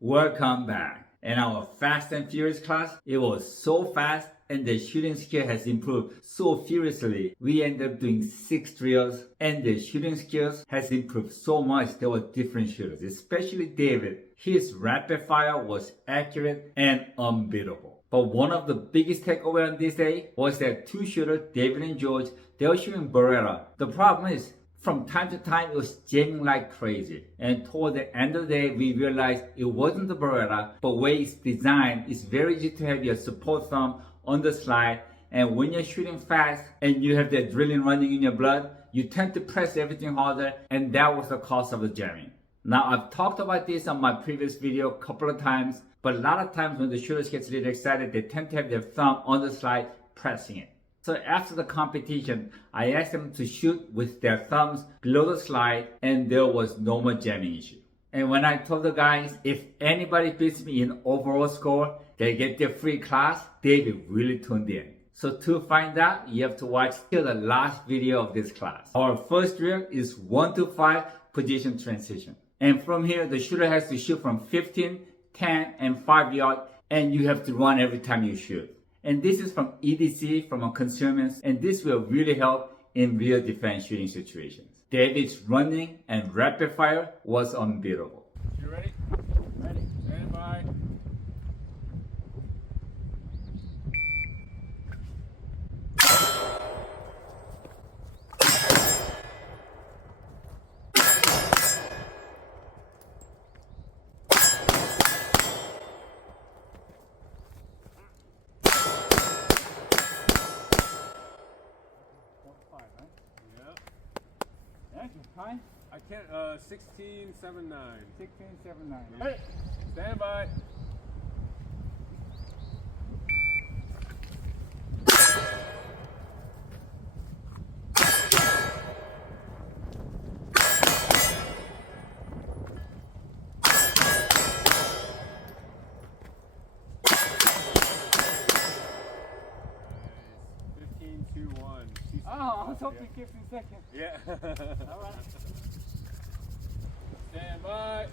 Welcome back. In our Fast and Furious class, it was so fast and the shooting skill has improved so furiously. We ended up doing 6 drills and the shooting skills has improved so much. There were different shooters, especially David. His rapid fire was accurate and unbeatable. But one of the biggest takeaways on this day was that 2 shooters, David and George, they were shooting Beretta. The problem is, from time to time, it was jamming like crazy. And toward the end of the day, we realized it wasn't the Beretta, but way it's designed, it's very easy to have your support thumb on the slide. And when you're shooting fast and you have the adrenaline running in your blood, you tend to press everything harder, and that was the cause of the jamming. Now, I've talked about this on my previous video a couple of times, but a lot of times when the shooters get really excited, they tend to have their thumb on the slide pressing it. So after the competition, I asked them to shoot with their thumbs below the slide, and there was no more jamming issue. And when I told the guys, if anybody beats me in overall score, they get their free class, David really tuned in. So to find out, you have to watch till the last video of this class. Our first drill is 1 to 5 position transition. And from here, the shooter has to shoot from 15, 10, and 5 yards, and you have to run every time you shoot. And this is from EDC, from a consumer, and this will really help in real defense shooting situations. David's running and rapid fire was unbeatable. You ready? Ready. Stand by. Time? I can't, 1679. 1679. Ready? Stand by. Oh, I was hoping to give me a second. Yeah. All right. Stand by.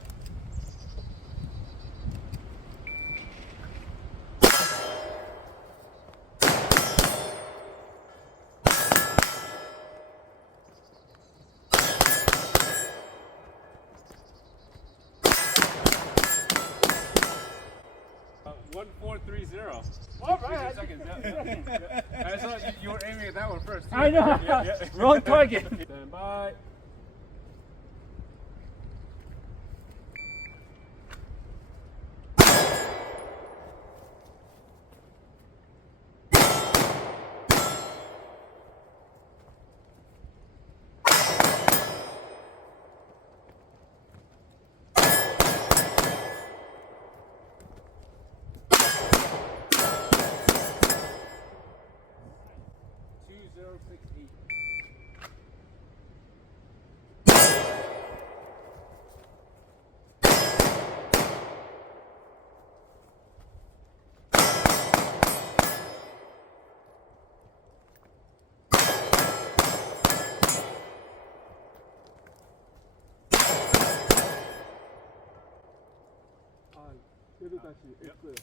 Uh, 1430. All right. Seconds. Yeah. I saw you were aiming at that one first. Too. I know. Yeah. Wrong target. Stand by. Yep. Okay.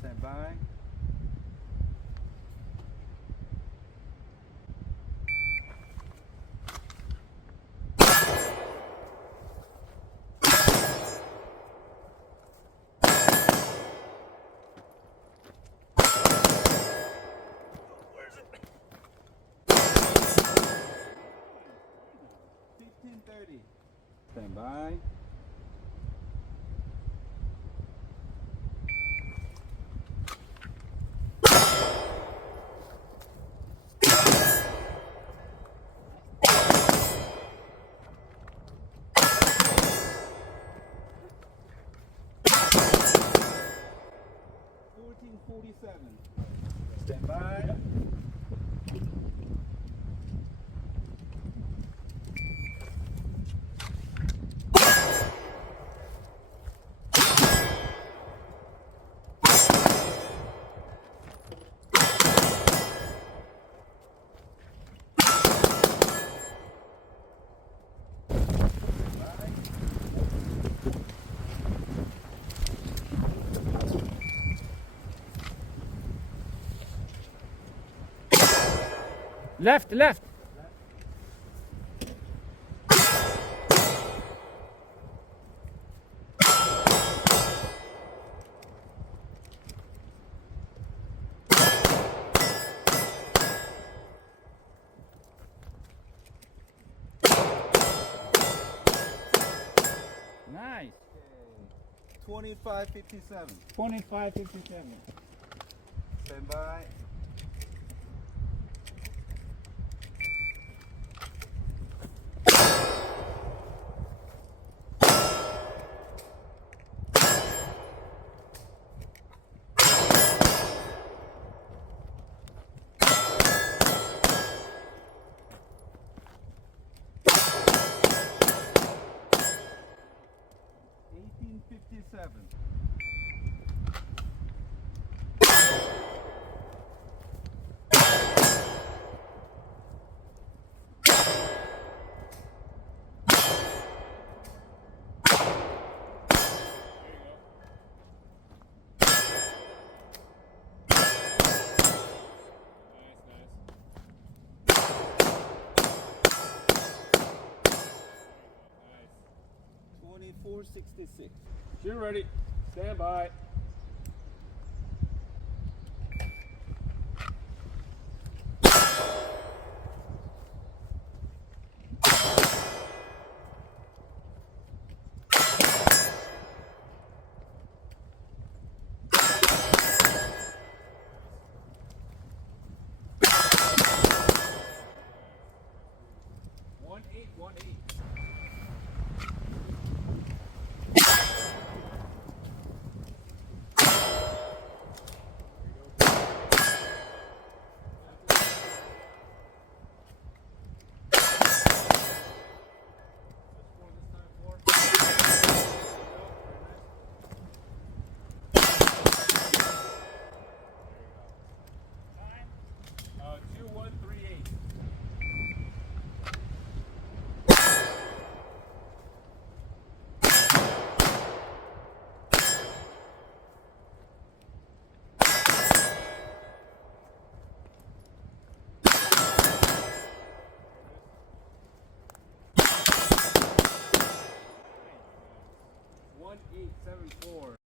Stand by. Stand by. Stand by. Left, left. Nice. 2557. 2557. Stand by. $18.57. $24.66. You're ready. Stand by. One eight, 2138. One eight seven four.